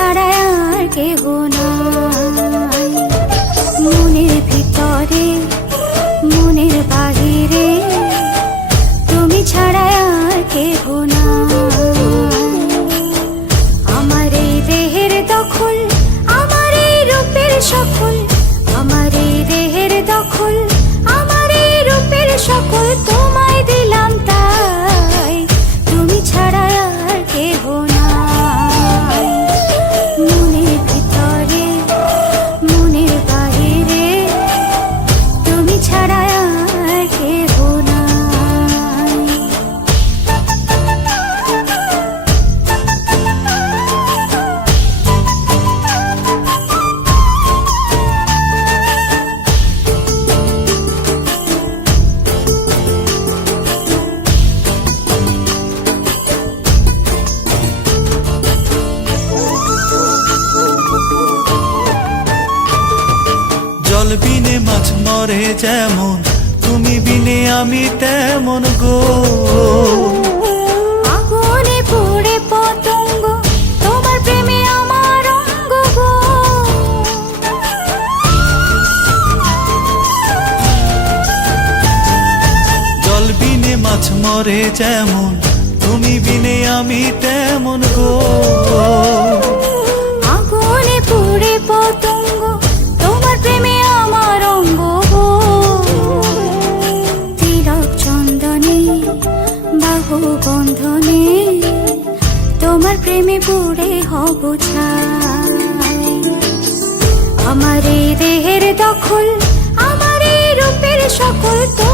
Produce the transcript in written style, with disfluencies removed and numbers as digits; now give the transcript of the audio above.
ছাড়া আর কেহ নাই। মনের ভিতরে মনের বাহিরে তুমি ছাড়া আর কেহ নাই। আমার এই দেহের দখল, আমার এই রূপের সকল, আমার এই দেহের দখল, আমার এই রূপের সকল তোমায় দিলাম তাই, তুমি ছাড়া আর কেহ নাই। মনের ভিতরে মনের বাহিরে তুমি ছাড়া আর কেহ নাই। জল বিনে মাছ মরে যেমন, তুমি বিনে আমি তেমন গো। আগুনে পুড়ে পতঙ্গ, তোমার প্রেমে আমার অঙ্গ গো। জল বিনে মাছ মরে যেমন, তুমি বিনে আমি তেমন গো। আগুনে পুড়ে পতঙ্গ, তোমার প্রেমে আমার অঙ্গ গো। তিলক চন্দনে বাহু বন্ধনে তোমার প্রেমে পুড়ে হব ছাই। আমার এই দেহের দখল, আমার এই রূপের সকল